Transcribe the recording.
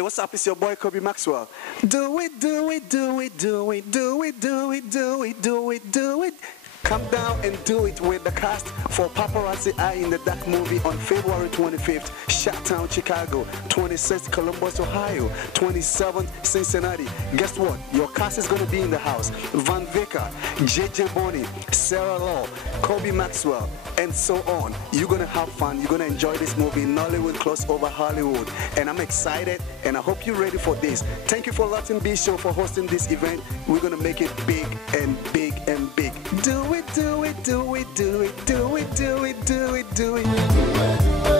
Hey, what's up? It's your boy Kobe Maxwell. Do it, do it, do it, do it, do it, do it, do it, do it, do it. Come down and do it with the cast for Paparazzi Eye in the Dark movie on February 25th, Shottown, Chicago, 26th, Columbus, Ohio, 27th, Cincinnati. Guess what? Your cast is going to be in the house. Van Vicker, JJ Bonnie, Sarah Law, Kobe Maxwell, and so on. You're going to have fun. You're going to enjoy this movie, Nollywood Crossover Hollywood. And I'm excited, and I hope you're ready for this. Thank you for Latin B Show for hosting this event. We're going to make it big and big and big. Do it, do it, do it, do it, do it, do it, do it, do it.